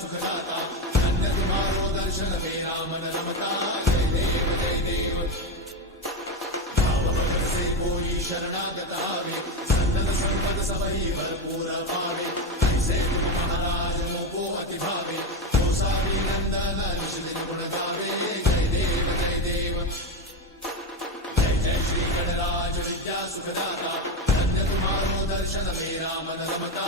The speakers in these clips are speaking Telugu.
సుఖదాత సన్నది మారో దర్శన రామన రమత జయ దేవ జయ దేవ భావభగసే పూరి శరణాగత ఆవే సన్నద సంపద సభై భరపూర భావే జై మహారాజ మోకో అతి భావే కోసారి నందన నిషిదిన గుణ గావే జయ దేవ జయ దేవ జయ జయ శ్రీ గణరాజ విద్యా సుఖదాత సన్నది మారో దర్శన రామన రమత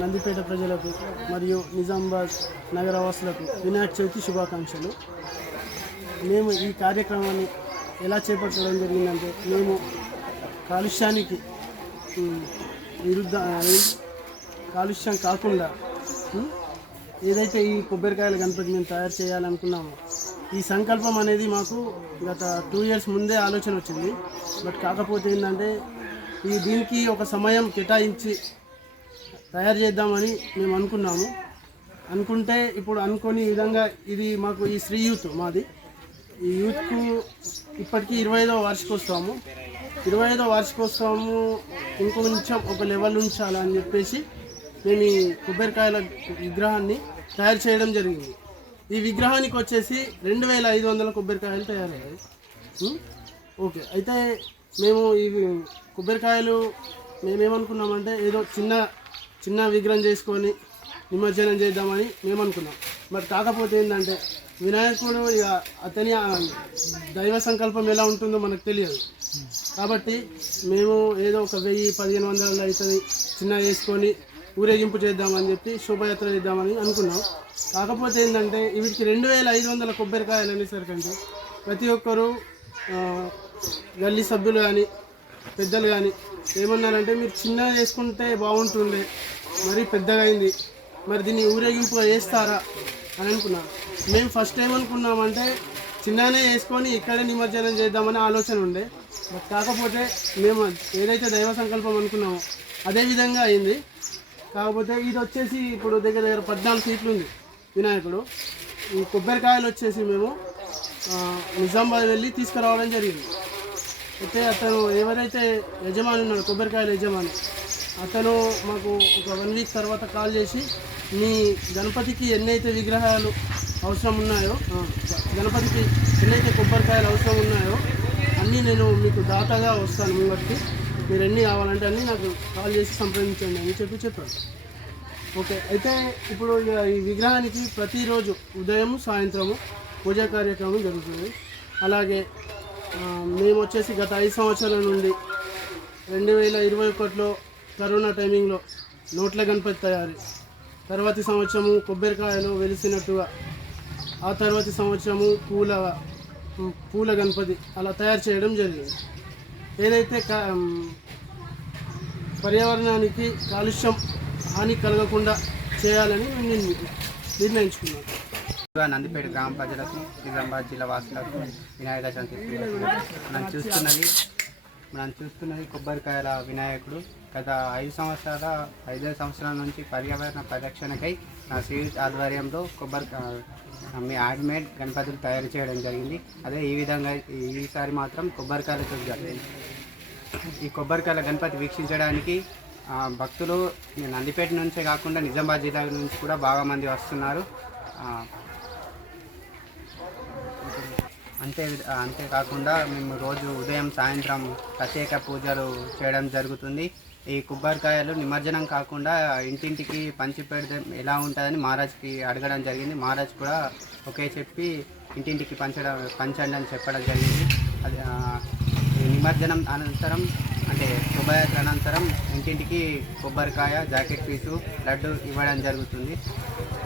నందిపేట ప్రజలకు మరియు నిజామాబాద్ నగరవాసులకు వినాయక చవితి శుభాకాంక్షలు. మేము ఈ కార్యక్రమాన్ని ఎలా చేపట్టడం జరిగిందంటే మేము కాలుష్యానికి విరుద్ధ కాలుష్యం కాకుండా ఏదైతే ఈ కొబ్బరికాయల గణపతి మేము తయారు చేయాలనుకున్నామో ఈ సంకల్పం అనేది మాకు గత టూ ఇయర్స్ ముందే ఆలోచన వచ్చింది. బట్ కాకపోతే ఏంటంటే ఈ దీనికి ఒక సమయం కేటాయించి తయారు చేద్దామని మేము అనుకున్నాము. అనుకుంటే ఇప్పుడు అనుకోని విధంగా ఇది మాకు ఈ శ్రీ యూత్ మాది. ఈ యూత్కు ఇప్పటికీ ఇరవై ఐదవ వార్షికోత్సవము. ఇరవై ఐదవ వార్షికోత్సవము ఇంకొంచెం ఒక లెవెల్ ఉంచాలని చెప్పేసి మేము ఈ కొబ్బరికాయల విగ్రహాన్ని తయారు చేయడం జరిగింది. ఈ విగ్రహానికి వచ్చేసి రెండు వేల ఐదు వందల కొబ్బరికాయలు తయారయ్యాయి. ఓకే. అయితే మేము ఈ కొబ్బరికాయలు మేమేమనుకున్నామంటే ఏదో చిన్న చిన్న విగ్రహం చేసుకొని నిమజ్జనం చేద్దామని మేము అనుకున్నాం బట్ కాకపోతే ఏంటంటే వినాయకుడు ఇక అతని దైవ సంకల్పం ఎలా ఉంటుందో మనకు తెలియదు. కాబట్టి మేము ఏదో ఒక వెయ్యి పదిహేను వందల అవుతుంది చిన్న వేసుకొని ఊరేగింపు చేద్దామని చెప్పి శోభయాత్ర చేద్దామని అనుకున్నాం. కాకపోతే ఏంటంటే వీటికి రెండు వేల ఐదు వందల కొబ్బరికాయలు అనేసరికంటే ప్రతి ఒక్కరూ గల్లీ సభ్యులు కానీ పెద్దలు కానీ ఏమన్నారంటే మీరు చిన్నగా చేసుకుంటే బాగుంటుండే మరీ పెద్దగా అయింది మరి దీన్ని ఊరేగింపుగా వేస్తారా అని అనుకున్నాం. మేము ఫస్ట్ ఏమనుకున్నామంటే చిన్ననే వేసుకొని ఇక్కడే నిమజ్జనం చేద్దామనే ఆలోచన ఉండే. బట్ కాకపోతే మేము ఏదైతే దైవ సంకల్పం అనుకున్నామో అదే విధంగా అయింది. కాకపోతే ఇది వచ్చేసి ఇప్పుడు దగ్గర దగ్గర పద్నాలుగు సీట్లు ఉంది వినాయకుడు. ఈ కొబ్బరికాయలు వచ్చేసి మేము నిజామాబాద్ వెళ్ళి తీసుకురావడం జరిగింది. అయితే అతను ఎవరైతే యజమాని ఉన్నాడు కొబ్బరికాయల యజమాని అతను మాకు ఒక వన్ వీక్ తర్వాత కాల్ చేసి మీ గణపతికి ఎన్నైతే విగ్రహాలు అవసరం ఉన్నాయో గణపతికి ఎన్నైతే కొబ్బరికాయలు అవసరం ఉన్నాయో అన్నీ నేను మీకు దాతగా వస్తాను ముంగటికి మీరు ఎన్ని కావాలంటే అన్నీ నాకు కాల్ చేసి సంప్రదించండి అని చెప్పి చెప్పారు ఓకే అయితే ఇప్పుడు ఈ విగ్రహానికి ప్రతిరోజు ఉదయం సాయంత్రము పూజా కార్యక్రమం జరుగుతుంది. అలాగే మేము వచ్చేసి గత ఐదు సంవత్సరాల నుండి రెండు వేల ఇరవై ఒకటిలో కరోనా టైమింగ్లో నోట్ల గణపతి తయారీ. తర్వాతి సంవత్సరము కొబ్బరికాయలు వెలిసినట్టుగా ఆ తర్వాతి సంవత్సరము పూల పూల గణపతి అలా తయారు చేయడం జరిగింది. ఏదైతే కా- పర్యావరణానికి కాలుష్యం హాని కలగకుండా చేయాలని మేము నిర్ణయించుకున్నాం. నందిపేట గ్రామ ప్రజలకు నిజామాబాద్ జిల్లా వాసులకు వినాయక చవితి మనం చూస్తున్నది మనం చూస్తున్నది కొబ్బరికాయల వినాయకుడు. గత ఐదు సంవత్సరాల ఐదు సంవత్సరాల నుంచి పర్యావరణ పరిరక్షణకై నా స్వీట్ ఆధ్వర్యంలో కొబ్బరి మీ హ్యాండ్మేడ్ గణపతులు తయారు చేయడం జరిగింది. అదే ఈ విధంగా ఈసారి మాత్రం కొబ్బరికాయలతో జరిగింది. ఈ కొబ్బరికాయల గణపతి వీక్షించడానికి భక్తులు నందిపేట నుంచే కాకుండా నిజామాబాద్ జిల్లా నుంచి కూడా బాగా మంది వస్తున్నారు. అంతే అంతేకాకుండా మేము రోజు ఉదయం సాయంత్రం ప్రత్యేక పూజలు చేయడం జరుగుతుంది. ఈ కొబ్బరికాయలు నిమజ్జనం కాకుండా ఇంటింటికి పంచి ఎలా ఉంటుందని మహారాజ్కి అడగడం జరిగింది. మహారాజ్ కూడా ఒకే చెప్పి ఇంటింటికి పంచడం పంచండి అని చెప్పడం జరిగింది. అది నిమజ్జనం అనంతరం అంటే శోభయాత్ర అనంతరం ఇంటింటికి కొబ్బరికాయ జాకెట్ పీసు లడ్డు ఇవ్వడం జరుగుతుంది.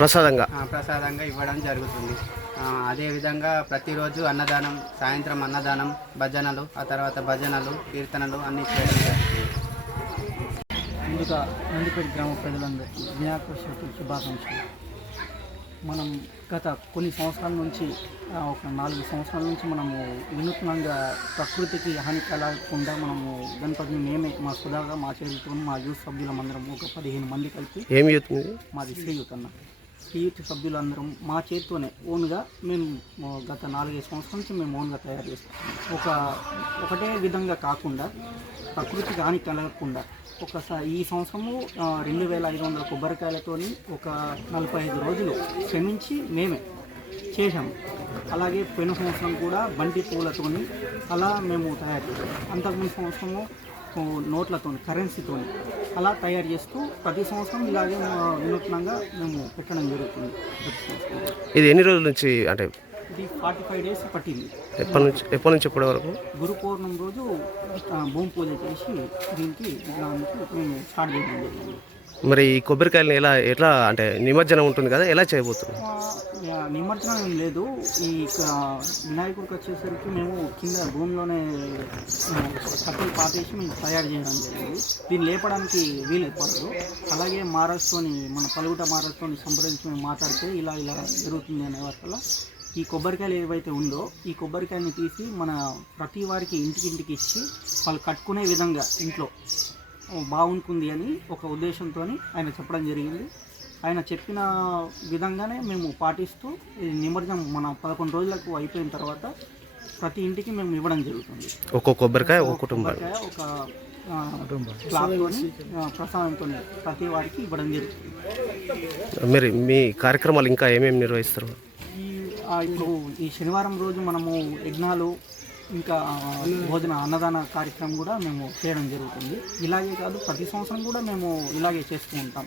ప్రసాదంగా? ప్రసాదంగా ఇవ్వడం జరుగుతుంది. అదేవిధంగా ప్రతిరోజు అన్నదానం సాయంత్రం అన్నదానం భజనలు ఆ తర్వాత భజనలు కీర్తనలు అన్నీ చేయడం జరుగుతుంది ముందుగా నందిపేట గ్రామ ప్రజలందరికీ వినాయక చవితి శుభాకాంక్షలు. మనం గత కొన్ని సంవత్సరాల నుంచి ఒక నాలుగు సంవత్సరాల నుంచి మనము వినూత్నంగా ప్రకృతికి హాని కలగకుండా మనము గణపతిని మేమే మా సుధాగా మా చేతులతో మా యూత్ సభ్యులమందరం ఒక పదిహేను మంది కలిపి ఏమి మాది శ్రీయుత్ అన్న. శ్రీయుత్ సభ్యులందరం మా చేతితోనే ఓన్గా మేము గత నాలుగైదు సంవత్సరాల నుంచి మేము ఓన్గా తయారు చేస్తాం. ఒక ఒకటే విధంగా కాకుండా ప్రకృతి కానీ కలగకుండా ఒకసారి ఈ సంవత్సరము రెండు వేల ఐదు వందల కొబ్బరికాయలతోని ఒక నలభై ఐదు రోజులు శ్రమించి మేమే చేశాము. అలాగే పెను సంవత్సరం కూడా బంతి పూలతోని అలా మేము తయారు చేసాము అంతకుముందు సంవత్సరము ఓ, నోట్లతోని కరెన్సీతోని అలా తయారు చేస్తూ ప్రతి సంవత్సరం ఇలాగే మా వినూత్నంగా మేము పెట్టడం జరుగుతుంది. ఇది ఎన్ని రోజుల నుంచి అంటే ఇది ఫార్టీ ఫైవ్ డేస్ పట్టింది. ఎప్పటి నుంచి ఎప్పటి నుంచి ఇప్పటి వరకు? గురు పౌర్ణమి రోజు భూమి పూజ చేసి దీనికి విగ్రహానికి మేము స్టార్ట్ చేయడం జరిగింది. మరి ఈ కొబ్బరికాయలు ఎలా ఎట్లా అంటే నిమజ్జనం ఉంటుంది కదా ఎలా చేయబోతున్నాం? నిమజ్జనం ఏం లేదు. ఈ వినాయకుడికి వచ్చేసరికి మేము కింద భూమిలోనే కట్టెలు పాతేసి మేము తయారు చేయడం జరిగింది. దీన్ని లేపడానికి వీలు పడదు అలాగే మహారాష్ట్రతోని మన పలుగుట మహారాష్ట్రతోని సంప్రదించి మేము మాట్లాడితే ఇలా ఇలా జరుగుతుంది అనే వల్ల ఈ కొబ్బరికాయలు ఏవైతే ఉందో ఈ కొబ్బరికాయని తీసి మన ప్రతి వారికి ఇంటికి ఇంటికి ఇచ్చి వాళ్ళు కట్టుకునే విధంగా ఇంట్లో బాగుంటుంది అని ఒక ఉద్దేశంతో ఆయన చెప్పడం జరిగింది. ఆయన చెప్పిన విధంగానే మేము పాటిస్తూ ఈ నిమజ్జనం మన పదకొండు రోజులకు అయిపోయిన తర్వాత ప్రతి ఇంటికి మేము ఇవ్వడం జరుగుతుంది. ఒక్కో కొబ్బరికాయ ఒక్కో కుటుంబం. ఒక ప్రసాదంతో ప్రతి వారికి ఇవ్వడం జరుగుతుంది. మరి మీ కార్యక్రమాలు ఇంకా ఏమేమి నిర్వహిస్తారు? ఇప్పుడు ఈ శనివారం రోజు మనము యజ్ఞాలు ఇంకా భోజన అన్నదాన కార్యక్రమం కూడా మేము చేయడం జరుగుతుంది. ఇలాగే కాదు ప్రతి సంవత్సరం కూడా మేము ఇలాగే చేస్తూ ఉంటాం.